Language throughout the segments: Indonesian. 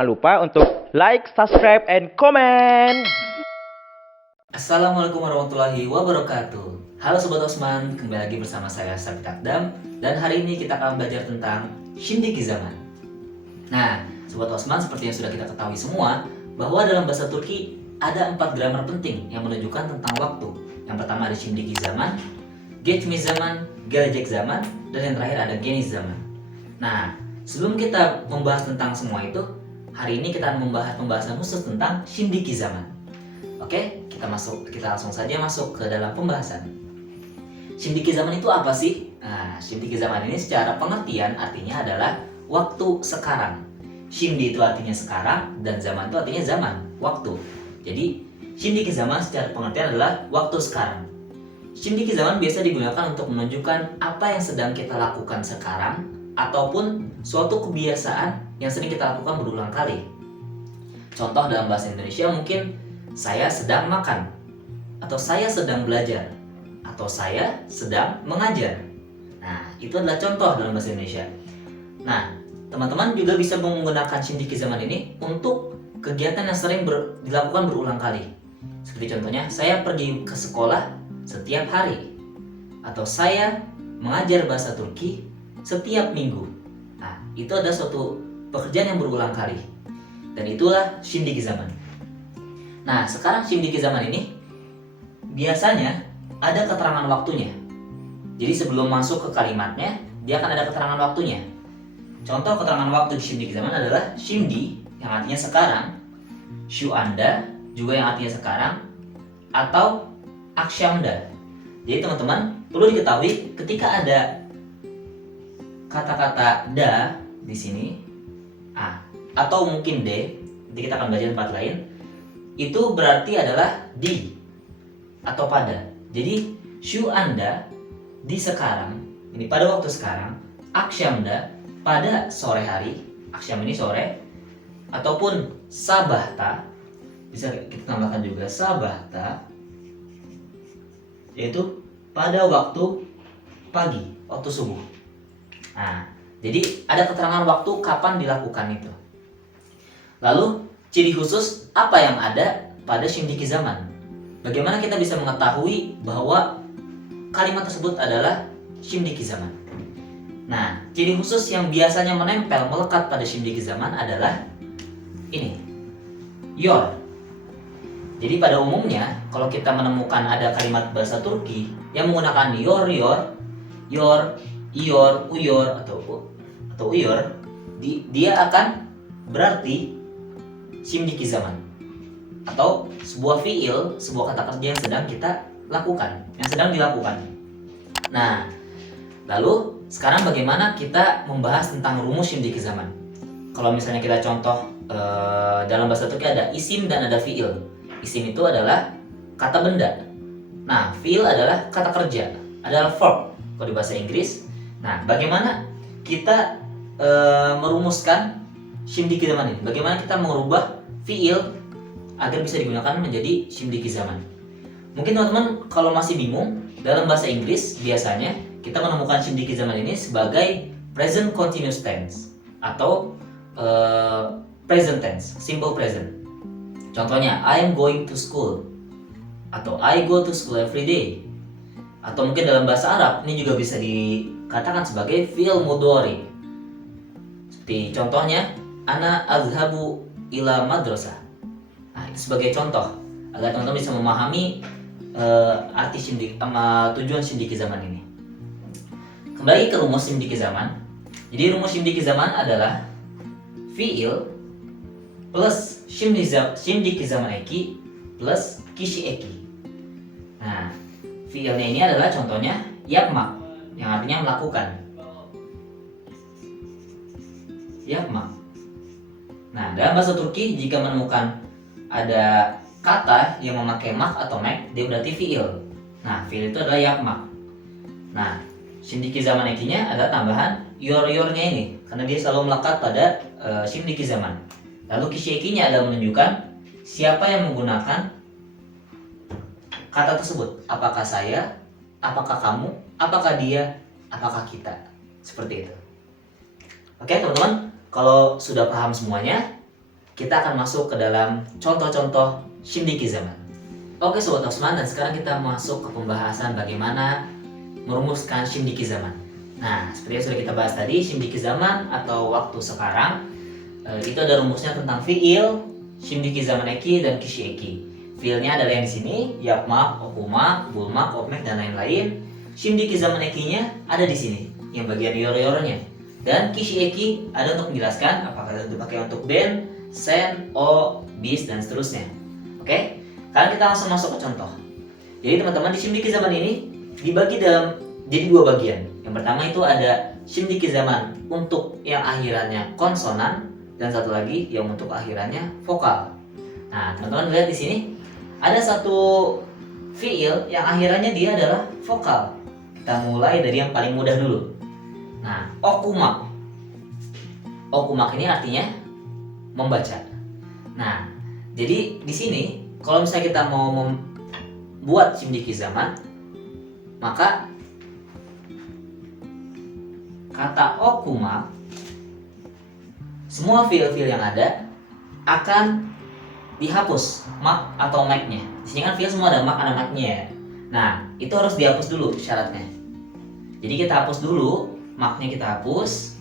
jangan lupa untuk like, subscribe, and comment. Assalamualaikum warahmatullahi wabarakatuh. Halo Sobat Osman, kembali lagi bersama saya Sabit Akdam. Dan hari ini kita akan belajar tentang Shindiki Zaman. Nah, Sobat Osman, seperti yang sudah kita ketahui semua, bahwa dalam bahasa Turki ada 4 grammar penting yang menunjukkan tentang waktu. Yang pertama ada Shindiki Zaman, Geçmiş Zaman, Gelecek Zaman, dan yang terakhir ada Geniş Zaman. Nah, sebelum kita membahas tentang semua itu, hari ini kita akan membahas pembahasan khusus tentang Shindiki Zaman. Oke, kita langsung saja masuk ke dalam pembahasan. Shindiki Zaman itu apa sih? Nah, Shindiki Zaman ini secara pengertian artinya adalah waktu sekarang. Shindi itu artinya sekarang dan zaman itu artinya zaman, waktu. Jadi, Shindiki Zaman secara pengertian adalah waktu sekarang. Shindiki Zaman biasa digunakan untuk menunjukkan apa yang sedang kita lakukan sekarang ataupun suatu kebiasaan yang sering kita lakukan berulang kali. Contoh dalam bahasa Indonesia mungkin saya sedang makan, atau saya sedang belajar, atau saya sedang mengajar. Nah, itu adalah contoh dalam bahasa Indonesia. Nah, teman-teman juga bisa menggunakan Shindiki Zaman ini untuk kegiatan yang sering dilakukan berulang kali. Seperti contohnya, saya pergi ke sekolah setiap hari, atau saya mengajar bahasa Turki setiap minggu. Nah, itu adalah suatu pekerjaan yang berulang kali. Dan itulah Shindiki Zaman. Nah, sekarang Shindiki Zaman ini biasanya ada keterangan waktunya. Jadi sebelum masuk ke kalimatnya, dia akan ada keterangan waktunya. Contoh keterangan waktu di Shindiki Zaman adalah Shindi yang artinya sekarang, Shu Anda juga yang artinya sekarang, atau Akshamda. Jadi teman-teman perlu diketahui ketika ada kata-kata da di sini, atau mungkin de, nanti kita akan belajar tempat lain, itu berarti adalah di atau pada. Jadi Shu Anda di sekarang, ini pada waktu sekarang, Akshamda pada sore hari, Aksham ini sore, ataupun Sabahta, bisa kita tambahkan juga Sabahta, yaitu pada waktu pagi, waktu subuh. Nah, jadi ada keterangan waktu kapan dilakukan itu. Lalu ciri khusus apa yang ada pada Shindiki Zaman? Bagaimana kita bisa mengetahui bahwa kalimat tersebut adalah Shindiki Zaman? Nah, ciri khusus yang biasanya menempel melekat pada Shindiki Zaman adalah ini, your. Jadi pada umumnya kalau kita menemukan ada kalimat bahasa Turki yang menggunakan your, iyor, uyor atau uyor, dia akan berarti Shindiki Zaman atau sebuah fiil, sebuah kata kerja yang sedang kita lakukan, yang sedang dilakukan. Nah, lalu sekarang bagaimana kita membahas tentang rumus Shindiki Zaman? Kalau misalnya kita contoh dalam bahasa Turki ada isim dan ada fiil. Isim itu adalah kata benda. Nah, fiil adalah kata kerja, adalah verb kalau di bahasa Inggris. Nah, bagaimana kita merumuskan Shindiki Zaman ini? Bagaimana kita mengubah fiil agar bisa digunakan menjadi Shindiki Zaman? Mungkin teman-teman kalau masih bingung, dalam bahasa Inggris biasanya kita menemukan Shindiki Zaman ini sebagai present continuous tense atau present tense, simple present. Contohnya, I am going to school, atau I go to school every day. Atau mungkin dalam bahasa Arab ini juga bisa dikatakan sebagai fi'il mudhari. Seperti contohnya, ana azhabu ila madrasah. Nah, itu sebagai contoh agar teman-teman bisa memahami arti tujuan Shindiki Zaman ini. Kembali ke rumus Shindiki Zaman. Jadi rumus Shindiki Zaman adalah fi'il plus Shindiki Zaman eki plus kishi eki. Nah, fiilnya ini adalah contohnya yapmak yang artinya melakukan. Yapmak. Nah, dalam bahasa Turki jika menemukan ada kata yang memakai mak atau mek, dia berarti fiil. Nah, fiil itu adalah yapmak. Nah, Shindiki Zaman ekinya adalah tambahan yornya ini karena dia selalu melekat pada Shindiki Zaman. Lalu kishikinya adalah menunjukkan siapa yang menggunakan kata tersebut. Apakah saya, apakah kamu, apakah dia, apakah kita. Seperti itu. Oke teman-teman, kalau sudah paham semuanya, kita akan masuk ke dalam contoh-contoh Shindiki zaman. Oke Sobat Osman, dan sekarang kita masuk ke pembahasan bagaimana merumuskan Shindiki zaman. Nah, seperti yang sudah kita bahas tadi, Shindiki zaman atau waktu sekarang itu ada rumusnya tentang fiil, Shindiki zaman eki, dan kishi eki. Fiilnya adalah yang di sini, yapmak, okumak, bulmak, opmek, dan lain-lain. Shindiki zaman ekinya ada di sini, yang bagian yor-yornya. Dan kishi eki ada untuk menjelaskan apakah itu dipakai untuk ben, sen, o, bis, dan seterusnya. Oke? Sekarang kita langsung masuk ke contoh. Jadi teman-teman, di Shindiki zaman ini dibagi jadi dua bagian. Yang pertama itu ada Shindiki zaman untuk yang akhirannya konsonan, dan satu lagi yang untuk akhirannya vokal. Nah, teman-teman lihat di sini ada satu fiil yang akhirannya dia adalah vokal. Kita mulai dari yang paling mudah dulu. Nah, okumak. Okumak ini artinya membaca. Nah, jadi di sini kalau misalnya kita mau membuat Shindiki zaman, maka kata okumak, semua fiil-fiil yang ada akan dihapus mak atau make-nya. Di sini kan fiil semua ada mak ada make-nya. Nah, itu harus dihapus dulu syaratnya. Jadi kita hapus dulu, mak-nya kita hapus.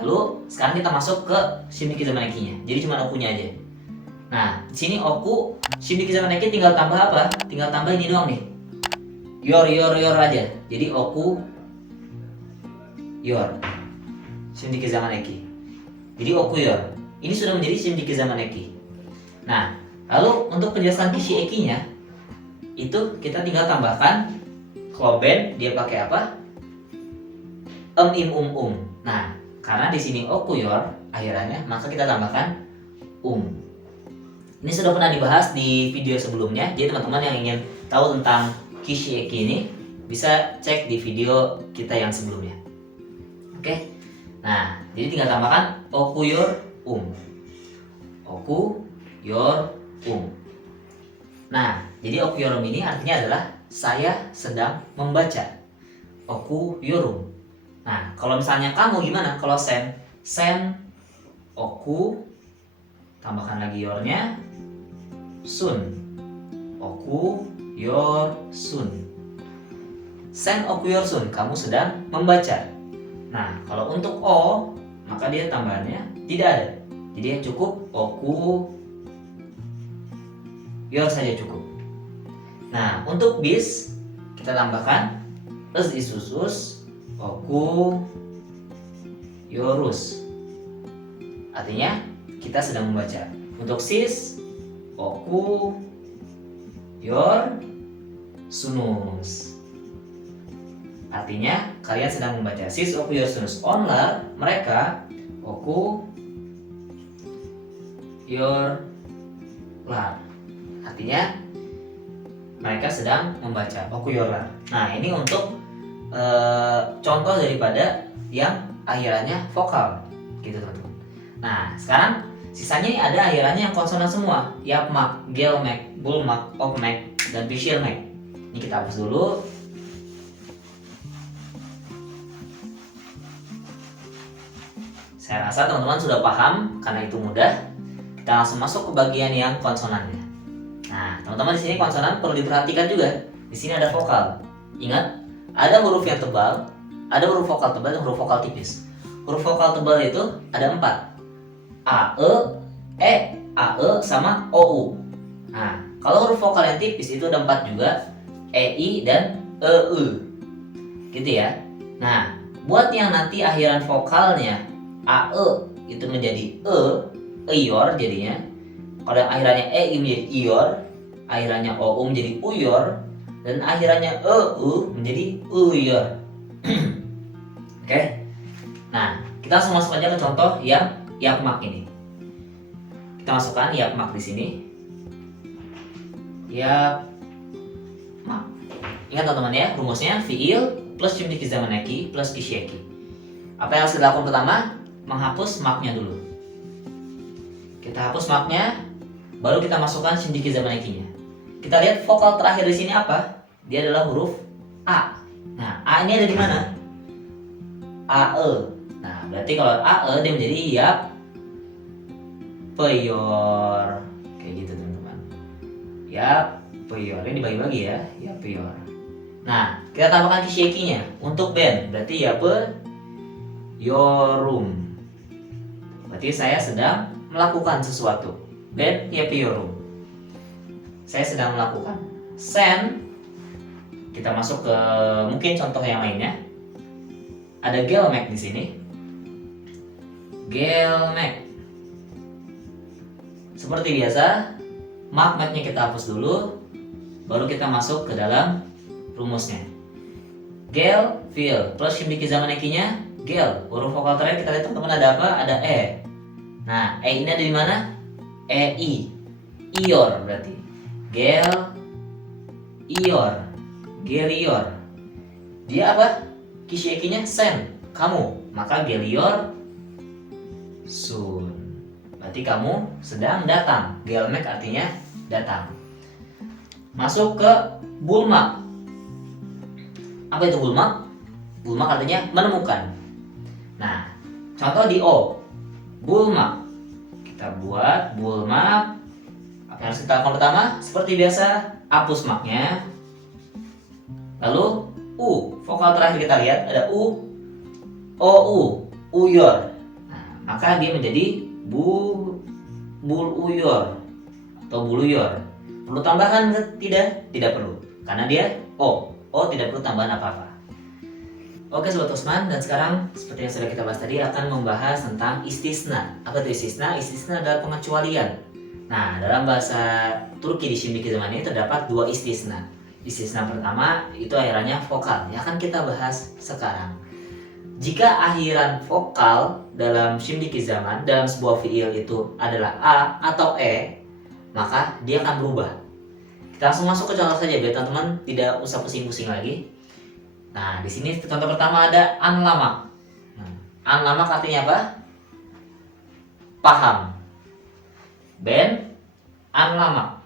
Lalu sekarang kita masuk ke Shindiki zaman eki-nya. Jadi cuma okunya aja. Nah, di sini oku Shindiki zaman eki tinggal tambah apa? Tinggal tambah ini doang nih. Yor aja. Jadi oku yor. Shindiki zaman eki. Jadi oku yor. Ini sudah menjadi Shindiki zaman eki. Nah, lalu untuk penjelasan kishi eki-nya itu kita tinggal tambahkan kalau ben dia pakai apa? Im um. Nah, karena di sini oku yor akhirannya, maka kita tambahkan Ini sudah pernah dibahas di video sebelumnya. Jadi teman-teman yang ingin tahu tentang kishi eki ini bisa cek di video kita yang sebelumnya. Oke. Nah, jadi tinggal tambahkan oku yor Oku yor Nah, jadi oku yorum ini artinya adalah saya sedang membaca. Oku yorum. Nah, kalau misalnya kamu gimana? Kalau sen oku, tambahkan lagi yornya, sun. Oku yor sun. Sen oku yor sun, kamu sedang membaca. Nah, kalau untuk o, maka dia tambahannya tidak ada. Jadi yang cukup oku yor saja cukup. Nah, untuk bis kita tambahkan es isusus oku yorus. Artinya kita sedang membaca. Untuk sis oku yor sunus. Artinya kalian sedang membaca. Sis oku yor sunus. Onlar mereka oku yor lar. Artinya mereka sedang membaca oku yor lar. Nah, ini untuk contoh daripada yang akhirannya vokal gitu teman-teman. Nah, sekarang sisanya ini ada akhirannya yang konsonan semua. Yapmak, gelmek, bulmak, opmek, dan bishilmek. Ini kita hapus dulu. Saya rasa teman-teman sudah paham karena itu mudah. Kita langsung masuk ke bagian yang konsonannya. Nah, teman-teman di sini konsonan perlu diperhatikan juga. Di sini ada vokal. Ingat, ada huruf yang tebal, ada huruf vokal tebal dan huruf vokal tipis. Huruf vokal tebal itu ada 4. A, E, sama OU. Nah, kalau huruf vokal yang tipis itu ada 4 juga, EI dan EU. Gitu ya. Nah, buat yang nanti akhiran vokalnya AE itu menjadi EYOR jadinya. Kalau yang akhirannya EI menjadi IOR, akhirannya OU menjadi UYOR, dan akhirannya EU menjadi UYOR. Oke. Nah, kita langsung masuk aja ke contoh yang yapmak ini. Kita masukkan yapmak di sini. Yapmak. Ingat teman-teman ya, rumusnya fiil plus Shindiki zaman eki plus kishi eki. Apa yang harus kita lakukan pertama? Menghapus maknya dulu. Kita hapus maknya, baru kita masukkan Shindiki zaman eki-nya. Kita lihat vokal terakhir di sini apa? Dia adalah huruf A. Nah, A ini ada di mana? AE. Nah, berarti kalau AE dia menjadi peyor. Kayak gitu teman-teman. Ya, peyor. Ini dibagi-bagi ya. Ya, peyor. Nah, kita tambahkan kishieki-nya. Untuk ben, berarti ya yorum. Berarti saya sedang melakukan sesuatu. Ben ya yorum. Saya sedang melakukan. Sen, kita masuk ke mungkin contoh yang lainnya. Ada gelmek di sini. Gelmek. Seperti biasa, mak-maknya kita hapus dulu, baru kita masuk ke dalam rumusnya. Gel, feel, plus shindiki zamaneki-nya, gel. Huruf vokal terakhir kita lihat teman-teman ada apa? Ada e. Nah, e ini ada di mana? E-I. Ior berarti. Gel, ior. Gelior. Dia apa? Kishieki-nya sen, kamu. Maka gelior sun. Berarti kamu sedang datang. Gelmek artinya datang. Masuk ke bulmak. Apa itu bulmak? Bulmak artinya menemukan. Nah, contoh di O. Bulmak. Kita buat bulmak. Apa yang harus kita lakukan pertama? Seperti biasa, hapus maknya. Lalu U. Vokal terakhir kita lihat ada U. O-U. Uyor. Nah, maka dia menjadi buluyor atau buluyor. Perlu tambahan tidak? Tidak perlu. Karena dia O. O tidak perlu tambahan apa-apa. Oke Sobat Osman, dan sekarang seperti yang sudah kita bahas tadi akan membahas tentang istisna. Apa itu istisna? Istisna adalah pengecualian. Nah, dalam bahasa Turki di shindiki zaman ini terdapat dua istisna. Istisna pertama itu akhirannya vokal, yang akan kita bahas sekarang. Jika akhiran vokal dalam shindiki zaman dalam sebuah fiil itu adalah a atau e, maka dia akan berubah. Kita langsung masuk ke contoh saja biar teman-teman tidak usah pusing-pusing lagi. Nah, di sini contoh pertama ada anlamak. Anlamak artinya apa? Paham. Ben anlamak.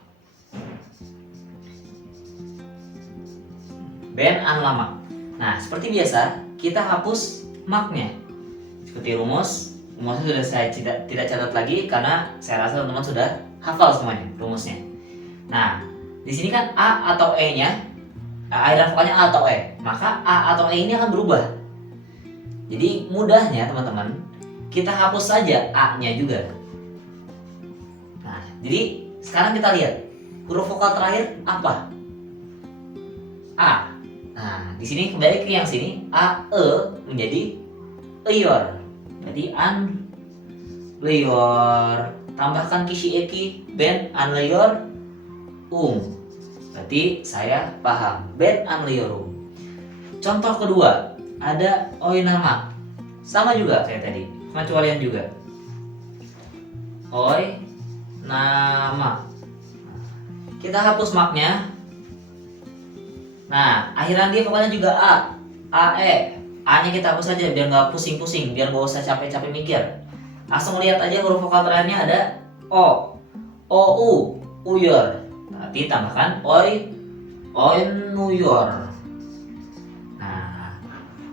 Ben anlamak. Nah, seperti biasa kita hapus maknya. Seperti rumusnya sudah saya tidak catat lagi karena saya rasa teman-teman sudah hafal semuanya rumusnya. Nah, di sini kan a atau e-nya, akhiran vokalnya a atau e, maka a atau e ini akan berubah. Jadi mudahnya teman-teman, kita hapus saja a-nya juga. Nah, jadi sekarang kita lihat huruf vokal terakhir apa? A. Nah, di sini kembali ke yang sini, a e menjadi eyor. Berarti an leyor. Tambahkan kishieki ben an leyor berarti saya paham. Ben an leyorum. Contoh kedua ada oinama. Sama juga kayak tadi, pengecualian juga. Oi nama. Kita hapus maknya. Nah, akhiran dia pokoknya juga a, ae. A-nya kita hapus saja biar nggak pusing-pusing, biar nggak usah capek-capek mikir. Langsung lihat aja huruf vokal terakhirnya ada o, ou, uyor. Berarti tambahkan oi, oinuyor. Nah,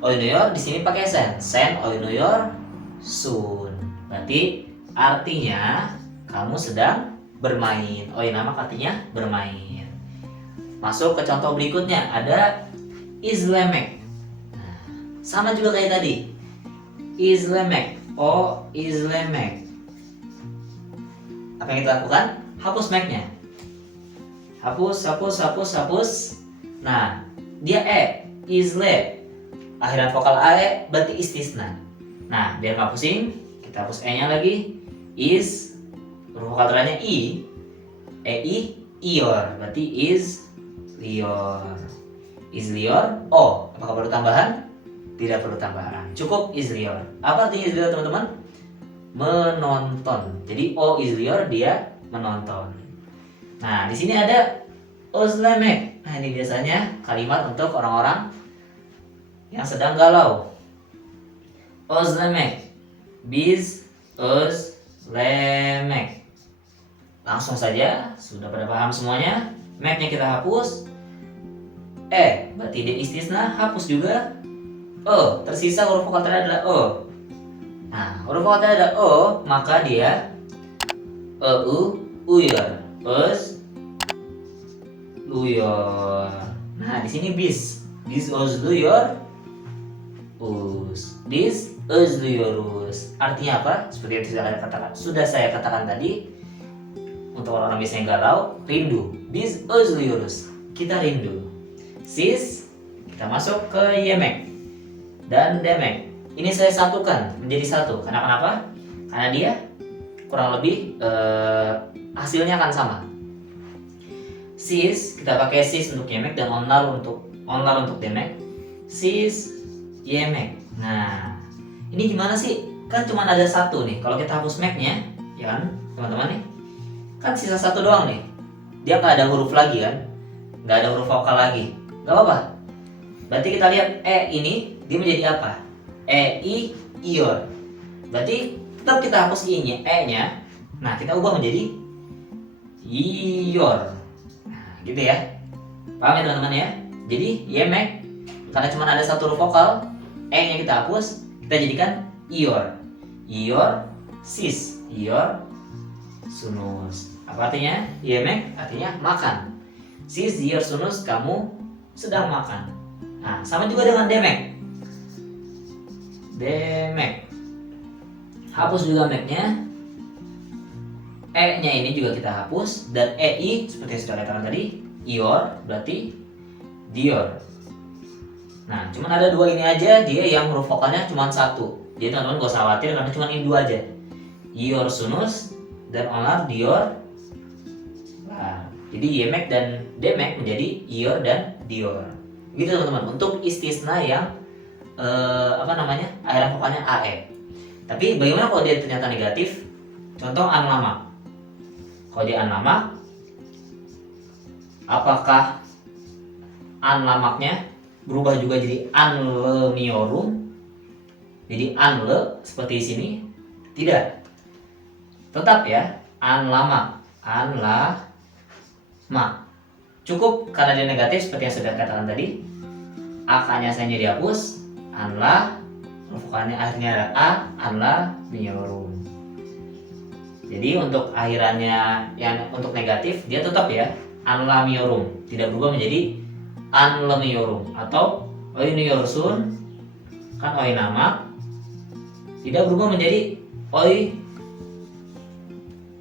oinuyor di sini pakai sen oinuyor sun. Berarti artinya kamu sedang bermain. Oinama artinya bermain. Masuk ke contoh berikutnya ada izlemek. Nah, sama juga kayak tadi. Izlemek, o izlemek. Apa yang kita lakukan? Hapus make-nya. Hapus. Nah, dia e, izle. Akhiran vokal ae berarti istisna. Nah, biar nggak pusing, kita hapus e-nya lagi. Is, huruf vokal terakhirnya i, e-i, ior. Berarti is lior. Is lior, o. Apakah perlu tambahan? Tidak perlu tambahan. Cukup is lior. Apa artinya is lior teman-teman? Menonton. Jadi o is lior, dia menonton. Nah, di sini ada ozlemek. Nah, ini biasanya kalimat untuk orang-orang yang sedang galau. Ozlemek. Biz ozlemek. Langsung saja, sudah pada paham semuanya. Make-nya kita hapus. E, berarti dia istisna, hapus juga. E, tersisa huruf vokal terakhir adalah E. Nah, huruf vokal terakhir adalah E, maka dia Uyur. Us, luyur. Nah, di sini bis. Bis luyur. Us. Dis luyurus. Artinya apa? Seperti yang sudah saya katakan tadi. Untuk orang-orang biasanya galau, rindu. Bis luyurus. Kita rindu. Sis, kita masuk ke yemek dan demek. Ini saya satukan menjadi satu. Karena kenapa? Karena dia kurang lebih hasilnya akan sama. Sis, kita pakai sis untuk yemek dan onlar untuk demek. Sis, yemek. Nah, ini gimana sih? Kan cuma ada satu nih. Kalau kita hapus meknya, ya kan, teman-teman nih, kan sisa satu doang nih. Dia nggak ada huruf lagi kan? Nggak ada huruf vokal lagi. Nggak apa-apa. Berarti kita lihat ini dia menjadi apa? Ior. Berarti tetap kita hapus i-nya, e-nya. Nah, kita ubah menjadi ior. Nah, gitu ya. Paham ya teman-teman ya? Jadi yemek karena cuma ada satu huruf vokal, e-nya kita hapus, kita jadikan ior. Ior sis, ior sunus. Apa artinya? Yemek artinya makan. Sis ior sunus, kamu sedang makan. Nah, sama juga dengan demek. Demek. Hapus juga meknya. E-nya ini juga kita hapus dan ei seperti yang sudah katakan tadi, ior berarti dior. Nah, cuman ada dua ini aja, dia yang huruf vokalnya cuma satu. Jadi teman-teman gak usah khawatir karena cuma ini dua aja. Ior sunus dan onar dior. Nah, jadi yemek dan demek menjadi ior dan dior. Gitu teman-teman. Untuk istisna yang akhiran vokalnya ae. Tapi bagaimana kalau dia ternyata negatif? Contoh an lama. Kalau dia an lama, apakah an lamaknya berubah juga jadi an lemiorum? Jadi an le seperti di sini? Tidak. Tetap ya, an lama, an la ma. Cukup karena dia negatif seperti yang sudah katakan tadi. A-nya saya dihapus, an la, vokalnya akhirnya ada a, an la miorum. Jadi untuk akhirannya yang untuk negatif dia tetap ya an la miorum, tidak berubah menjadi an la miorum atau oiniorsun, kan oi nama tidak berubah menjadi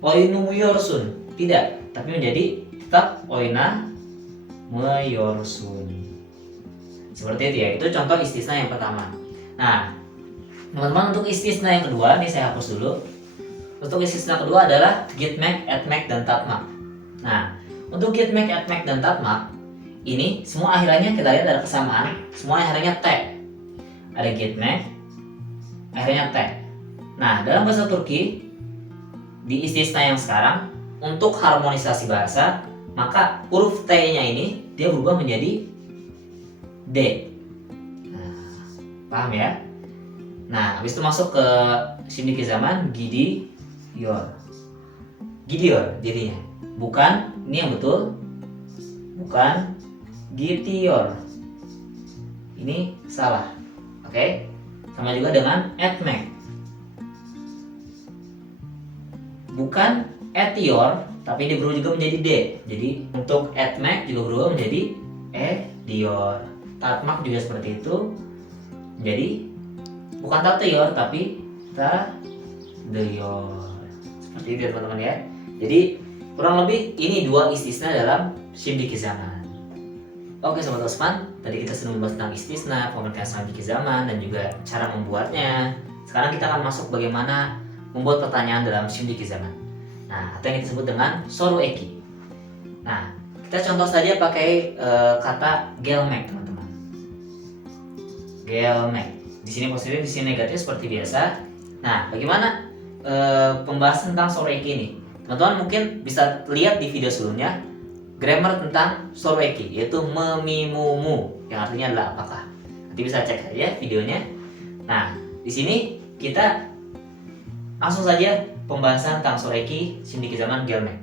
oinumuyorsun, tidak, tapi menjadi tetap oina muyorsun. Seperti itu ya, itu contoh istisna yang pertama. Nah, teman-teman untuk istisna yang kedua, nih saya hapus dulu. Untuk istisna kedua adalah gitmek, etmek, dan tatmak. Nah, untuk gitmek, etmek, dan tatmak, ini semua akhirannya kita lihat ada kesamaan. Semua akhirannya t. Ada gitmek, akhirnya t. Nah, dalam bahasa Turki, di istisna yang sekarang, untuk harmonisasi bahasa, maka huruf T-nya ini dia berubah menjadi D. Nah, paham ya? Nah, habis itu masuk ke Shindiki zaman Gidiyor. Gidiyor jadinya. Bukan, ini yang betul. Bukan Gitiyor. Ini salah. Oke? Sama juga dengan etmek. Bukan etior, tapi dia berubah juga menjadi D. Jadi untuk etmek juga berubah menjadi edior. Tatmak juga seperti itu. Jadi bukan tateyor tapi tadeyor. Seperti itu ya teman-teman ya. Jadi kurang lebih ini dua istisna dalam Shindiki zaman. Oke sobat Osman, tadi kita sudah membahas tentang istisna, pengertian Shindiki zaman dan juga cara membuatnya. Sekarang kita akan masuk bagaimana membuat pertanyaan dalam Shindiki zaman. Nah, atau yang kita sebut dengan sorueki. Nah, kita contoh saja pakai kata gelmek teman-teman. Gelmek. Di sini positif, di sini negatif seperti biasa. Nah, bagaimana pembahasan tentang sorueki ini? Teman-teman mungkin bisa lihat di video sebelumnya grammar tentang sorueki, yaitu memimumu, yang artinya adalah apakah. Nanti bisa cek saja videonya. Nah, di sini kita langsung saja pembahasan tentang sorueki Shindiki zaman gelmek.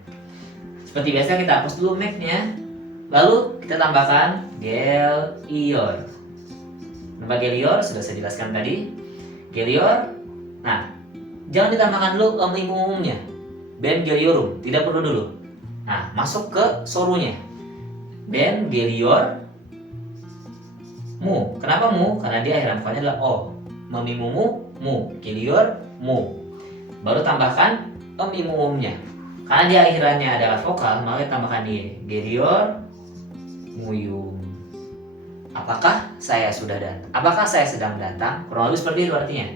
Seperti biasa kita hapus dulu mek-nya, lalu kita tambahkan gelior. Nama gelior sudah saya jelaskan tadi. Gelior. Nah, jangan ditambahkan dulu umumnya. Ben geliyorum, tidak perlu dulu. Nah, masuk ke sorunya. Ben geliyor mu. Kenapa mu? Karena dia akhir rangkaiannya adalah o. Memimumu, mu. Geliyor, mu. Baru tambahkan emimumnya. Karena dia akhirannya adalah vokal, maka tambahkan dia. Geliyor, muyum. Apakah saya sudah datang? Apakah saya sedang datang? Kurang lebih seperti itu artinya.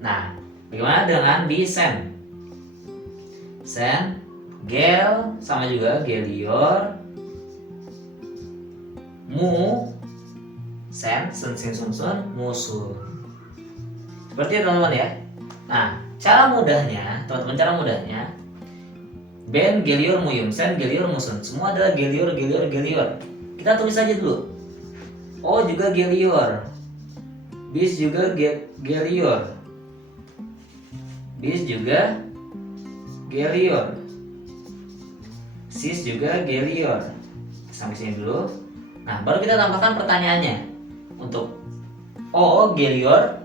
Nah, bagaimana dengan di sen? Sen, gel, sama juga geliyor, mu, sen, sin, sun, musun. Seperti itu teman-teman ya. Nah, cara mudahnya, teman-teman, cara mudahnya, ben, geliyor, muyum, sen, geliyor, musun. Semua adalah geliyor. Kita tulis saja dulu. O juga geliyor. Bis juga geliyor. Bis juga geliyor. Sis juga geliyor. Sampai sini dulu. Nah, baru kita tambahkan pertanyaannya. Untuk O geliyor,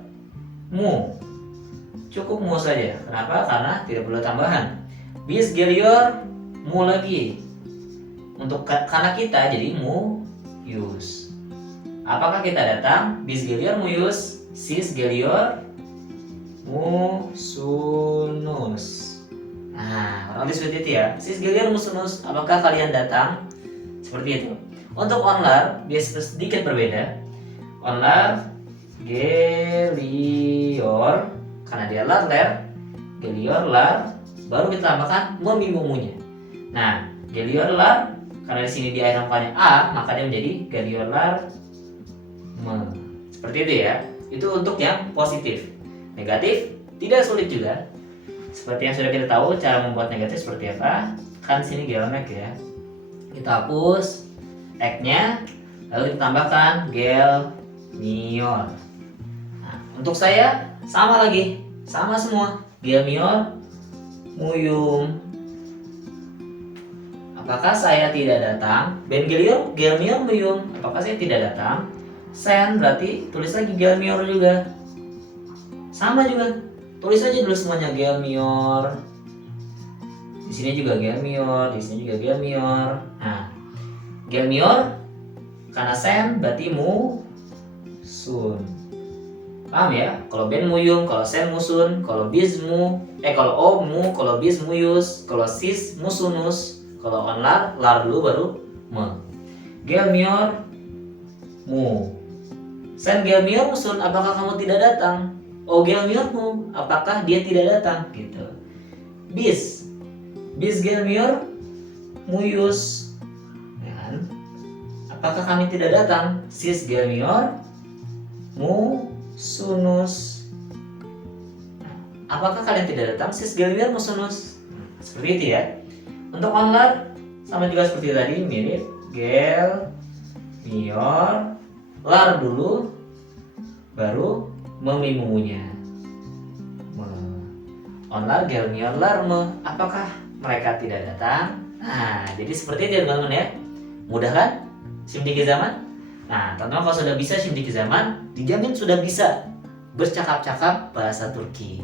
mu. Cukup mu saja. Kenapa? Karena tidak perlu tambahan. Bis geliyor, mu lagi. Karena kita jadi mu use. Apakah kita datang? Bis geliyor, mu use. Sis geliyor, mu sunus. Nah, kurang lebih seperti itu ya. Sis geliyor, mu sunus. Apakah kalian datang? Seperti itu. Untuk onlar biasa sedikit berbeda. Onlar geliyor, karena dia lar ler, geliyor lar, baru kita tambahkan memimumunya. Nah, geliyor lar, karena di sini di akhir rangkaiannya a, maka dia menjadi geliyor lar me. Seperti itu ya. Itu untuk yang positif. Negatif tidak sulit juga. Seperti yang sudah kita tahu cara membuat negatif seperti apa. Kan sini gelmek ya. Kita hapus ek-nya, lalu kita tambahkan gel mior. Nah, untuk saya sama lagi, sama semua. Gel mior, muyum. Apakah saya tidak datang? Ben geliyor, gel mior, muyum. Apakah saya tidak datang? Sen berarti tulis lagi gel mior juga. Sama juga. Tulis aja dulu semuanya gel mior. Di sini juga gel mior, di sini juga gel mior. Nah, gel mior karena sen berarti mu sun. Paham ya? Kalau ben muyum, kalau sen musun, kalau bis mu, kalau o mu, kalau bis muyus, kalau sis musunus, kalau on lar dulu baru me. Gel mior mu. Sen gel mior musun, apakah kamu tidak datang? O gel mior mu, apakah dia tidak datang? Gitu. Bis gel mior muyus. Dan apakah kami tidak datang? Sis gel mior mu sunus. Apakah kalian tidak datang? Sis gel mior mu sunus. Seperti itu ya. Untuk onlar sama juga seperti tadi, mirip. Gel mior lar dulu baru memimumunya. Onlar gel mior lar me. Apakah mereka tidak datang? Nah, jadi seperti itu teman-teman ya. Mudah kan? Şimdiki zaman. Nah, teman-teman kalau sudah bisa şimdiki zaman, dijamin sudah bisa bercakap-cakap bahasa Turki.